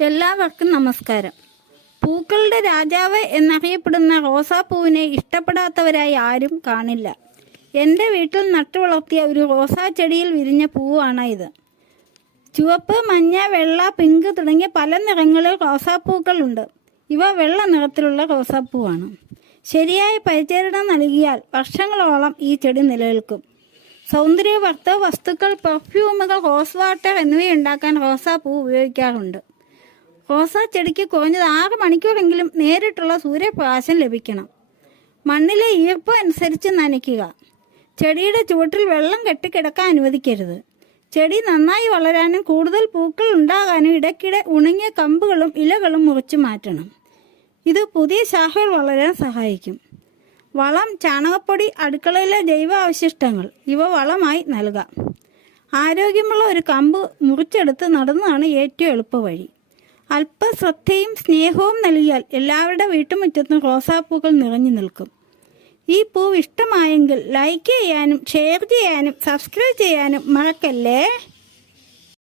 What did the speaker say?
എല്ലാവർക്കും നമസ്കാരം. പൂക്കളുടെ രാജാവ് എന്നറിയപ്പെടുന്ന റോസാപ്പൂവിനെ ഇഷ്ടപ്പെടാത്തവരായി ആരും കാണില്ല. എൻ്റെ വീട്ടിൽ നട്ടുവളർത്തിയ ഒരു റോസാ ചെടിയിൽ വിരിഞ്ഞ പൂവാണ് ഇത്. ചുവപ്പ്, മഞ്ഞ, വെള്ള, പിങ്ക് തുടങ്ങിയ പല നിറങ്ങളിൽ റോസാപ്പൂക്കളുണ്ട്. ഇവ വെള്ള നിറത്തിലുള്ള റോസാപ്പൂവാണ്. ശരിയായ പരിചരണം നൽകിയാൽ വർഷങ്ങളോളം ഈ ചെടി നിലനിൽക്കും. സൗന്ദര്യവർദ്ധക വസ്തുക്കൾ, പെർഫ്യൂമുകൾ, റോസ് വാട്ടർ എന്നിവയുണ്ടാക്കാൻ റോസാപ്പൂ ഉപയോഗിക്കാറുണ്ട്. റോസാ ചെടിക്ക് കുറഞ്ഞത് 6 മണിക്കൂറെങ്കിലും നേരിട്ടുള്ള സൂര്യപ്രകാശം ലഭിക്കണം. മണ്ണിലെ ഈർപ്പം അനുസരിച്ച് നനയ്ക്കുക. ചെടിയുടെ ചുവട്ടിൽ വെള്ളം കെട്ടിക്കിടക്കാൻ അനുവദിക്കരുത്. ചെടി നന്നായി വളരാനും കൂടുതൽ പൂക്കൾ ഉണ്ടാകാനും ഇടയ്ക്കിടെ ഉണങ്ങിയ കമ്പുകളും ഇലകളും മുറിച്ചു മാറ്റണം. ഇത് പുതിയ ശാഖകൾ വളരാൻ സഹായിക്കും. വളം: ചാണകപ്പൊടി, അടുക്കളയിലെ ജൈവ അവശിഷ്ടങ്ങൾ ഇവ വളമായി നൽകാം. ആരോഗ്യമുള്ള ഒരു കമ്പ് മുറിച്ചെടുത്ത് നടുന്നതാണ് ഏറ്റവും എളുപ്പവഴി. അല്പശ്രദ്ധയും സ്നേഹവും നൽകിയാൽ എല്ലാവരുടെ വീട്ടുമുറ്റത്തും റോസാപ്പൂക്കൾ നിറഞ്ഞു നിൽക്കും. ഈ പൂവ് ഇഷ്ടമായെങ്കിൽ ലൈക്ക് ചെയ്യാനും ഷെയർ ചെയ്യാനും സബ്സ്ക്രൈബ് ചെയ്യാനും മറക്കല്ലേ.